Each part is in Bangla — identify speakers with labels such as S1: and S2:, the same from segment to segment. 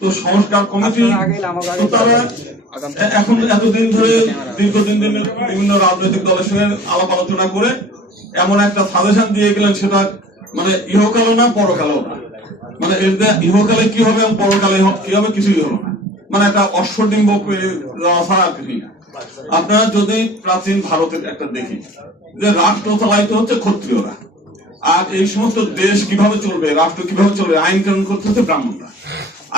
S1: তো সংস্কার কমিটি তারা এখন এতদিন ধরে দীর্ঘদিন দিন বিভিন্ন রাজনৈতিক দলের সঙ্গে আলাপ আলোচনা করে এমন একটা সাজেশন দিয়ে গেলেন সেটা মানে ইহকালও না পরকালও না। মানে দিয়ে ইহকালে কি হবে এবং পরকালে কি হবে কিছুই হলো না। মানে একটা অশ্বডিম্ব ছাড়া আপনারা যদি প্রাচীন ভারতের একটা দেখি যে রাষ্ট্র চালাইতে হচ্ছে ক্ষত্রিয়রা। আর এই সমস্ত দেশ কীভাবে চলবে রাষ্ট্র কীভাবে চলবে আইন কানুন করতে হচ্ছে ব্রাহ্মণরা।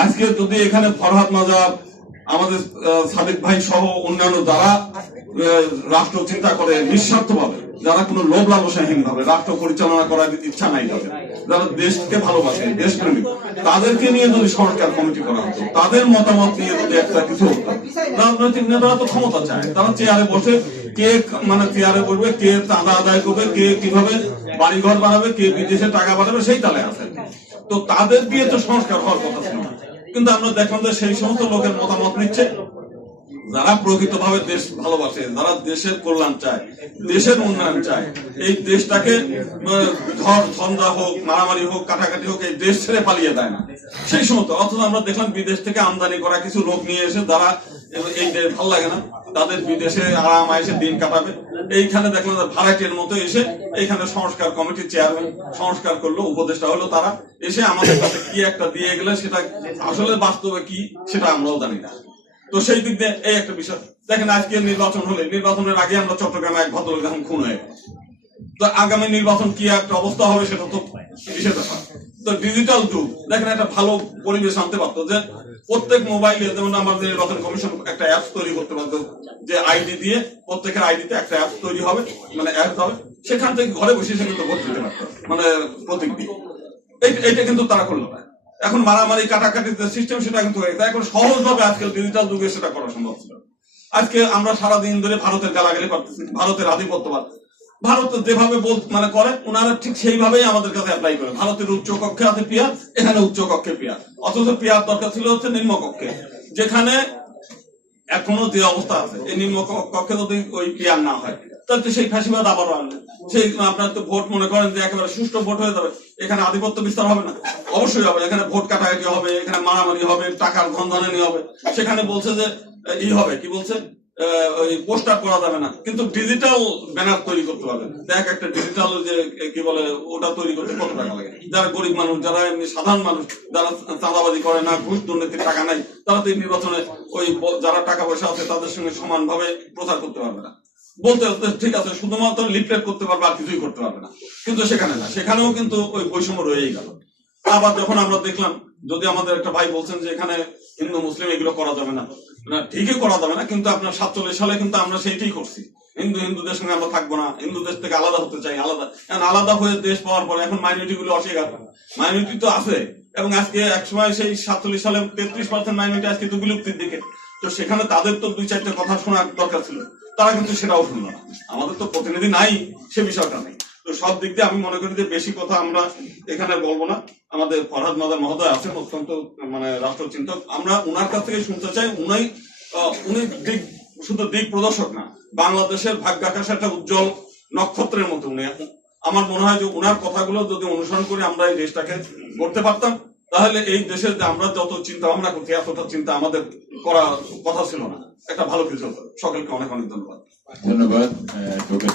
S1: আজকে যদি এখানে ফরহাদ মাজাব আমাদের সাদিক ভাই সহ অন্যান্য যারা রাষ্ট্র চিন্তা করে নিঃস্বার্থ ভাবে যারা কোনো লোভ লালসাহীন ভাবে রাষ্ট্র পরিচালনা করার ইচ্ছা নাই তাদের, যারা দেশকে ভালোবাসে দেশপ্রেমিক তাদেরকে নিয়ে যদি সরকার কমিটি করা হতো, তাদের মতামত নিয়ে যদি একটা কিছু হতো, রাজনৈতিক নেতারা তো ক্ষমতা চায়, তারা চেয়ারে বসে কে মানে চেয়ারে বসবে, কে চাঁদা আদায় করবে, কে কীভাবে বাড়ি ঘর বানাবে, কে বিদেশে টাকা পাঠাবে, সেই তালে আছে। তো তাদের দিয়ে তো সংস্কার হওয়ার কথা ছিল। কিন্তু আমরা দেখলাম যে সেই সমস্ত লোকের মতামত নিচ্ছে। যারা প্রকৃতভাবে দেশ ভালোবাসে যারা দেশের কল্যাণ চায় দেশের উন্নয়ন চায় এই দেশটাকে আহ, ঝড় ঝঞ্ঝা হোক মারামারি হোক কাটাকাটি হোক এই দেশ ছেড়ে পালিয়ে দেয় না। সেই সমস্ত অথচ আমরা দেখলাম বিদেশ থেকে আমদানি করা কিছু লোক নিয়ে এসে যারা এই দেশ ভালো লাগে না তাদের বিদেশে আরাম এসে দিন কাটাবে। এইখানে দেখলাম যে ভাড়াটের মতো এসে এইখানে সংস্কার কমিটির চেয়ারম্যান সংস্কার করল, উপদেষ্টা হলো তারা। এসে আমাদের কাছে কি একটা দিয়ে গেলে সেটা আসলে বাস্তবে কি সেটা আমরাও জানি না। তো সেই দিক দিয়ে এই একটা বিষয়। দেখেন আজকে নির্বাচন হলে, নির্বাচনের আগে আমরা চট্টগ্রামে এক ভদ্রলোক এখন খুন হয়ে। তো আগামী নির্বাচন কি একটা অবস্থা হবে সেটা তো বিশেষ ব্যাপার। ডিজিটাল যুগ। দেখেন একটা ভালো পরিবেশ আনতে পারতো যে প্রত্যেক মোবাইলে যেমন আমাদের নির্বাচন কমিশন একটা অ্যাপ তৈরি করতে পারতো, যে আইডি দিয়ে প্রত্যেকের আইডিতে একটা অ্যাপ তৈরি হবে মানে অ্যাপ হবে। সেখান থেকে ঘরে বসে সে কিন্তু ভোট দিতে পারতো মানে প্রতীক দিয়ে। এই- এইটা কিন্তু তারা করল না। এখন মারামারি কাটাকাটির যে সিস্টেম সেটা কিন্তু হয়ে এখন সহজভাবে আজকাল ডিজিটাল যুগে সেটা করা সম্ভব ছিল। আজকে আমরা সারাদিন ধরে ভারতের গালাগালি পারতেছি ভারতের আধিপত্যবাদ ভারত যেভাবে বল মানে করে ওনারা ঠিক সেইভাবেই আমাদের কাছে অ্যাপ্লাই করে। ভারতের উচ্চ কক্ষে আছে পিয়ার এখানে উচ্চ কক্ষে পিয়ার অথচ পিয়ার দরকার ছিল হচ্ছে নিম্ন কক্ষে। যেখানে এখনও যে অবস্থা আছে, এই নিম্ন কক্ষে যদি ওই পিয়ার না হয়, তাহলে সেই ফাঁসিবাদ আবারও আসবে সেই আপনার তো ভোট মনে করেন যে একেবারে সুষ্ঠু ভোট হয়ে যাবে। এখানে আধিপত্য বিস্তার হবে না। অবশ্যই হবে। এখানে ভোট কাটাকাটি হবে, এখানে মারামারি হবে, টাকার ধনধানানি হবে। সেখানে বলছে যে ই হবে। কি বলছে? পোস্টার করা যাবে না। কিন্তু ডিজিটাল ব্যানার তৈরি করতে দেখ একটা ডিজিটাল যে কি বলে, ওটা তৈরি করতে কত টাকা লাগে? যারা গরিব মানুষ, যারা এমনি সাধারণ মানুষ, যারা চাঁদাবাজি করে না, ঘুষ দুর্নীতির টাকা নাই, তারা তো নির্বাচনে ওই যারা টাকা পয়সা আছে, তাদের সঙ্গে সমানভাবে প্রচার করতে পারবে না। বলতে ঠিক আছে, শুধুমাত্র লিফলেট করতে পারবে আর কিছুই করতে পারবে না। কিন্তু সেখানে না, সেখানেও কিন্তু ওই বৈষম্য রয়েই গেল। আবার যখন আমরা দেখলাম, যদি আমাদের একটা ভাই বলছেন যে এখানে হিন্দু, মুসলিম, এগুলো করা যাবে না। ঠিকই করা যাবে না, কিন্তু আপনার সাতচল্লিশ সালে কিন্তু আমরা সেইটাই করছি। হিন্দু, হিন্দুদের সঙ্গে আমরা থাকব না। হিন্দু দেশ থেকে আলাদা হতে চাই, আলাদা। এখন আলাদা হয়ে দেশ পাওয়ার পরে এখন মাইনরিটি গুলো অস্বীকার মাইনরিটি তো আছে, এবং আজকে একসময় সেই সাতচল্লিশ সালে তেত্রিশ পার্সেন্ট মাইনরিটি আজকে তো বিলুপ্তির দিকে। তো সেখানে তাদের তো দুই চারটে কথা শোনার দরকার ছিল। তারা কিন্তু সেটাও শুনলো না। আমাদের তো প্রতিনিধি নাই, সে বিষয়টা নেই। সব দিক দিয়ে আমি মনে করি যে বেশি কথা আমরা এখানে বলব না। আমাদের ফরহাদ মাদার মহোদয় আছেন, অত্যন্ত মানে রাষ্ট্রচিন্তক। আমরা উনার কাছ থেকে শুনতে চাই উনি উনি দিক, শুধু দিক প্রদর্শক না, বাংলাদেশের ভাগ্যাকাশ একটা উজ্জ্বল নক্ষত্রের মতো উনি। আমার মনে হয় যে উনার কথাগুলো যদি অনুসরণ করে আমরা এই দেশটাকে করতে পারতাম, তাহলে এই দেশে যে আমরা যত চিন্তা ভাবনা করছি, এতটা চিন্তা আমাদের করার কথা ছিল না। একটা ভালো কিছু সকলকে অনেক অনেক ধন্যবাদ।
S2: ধন্যবাদ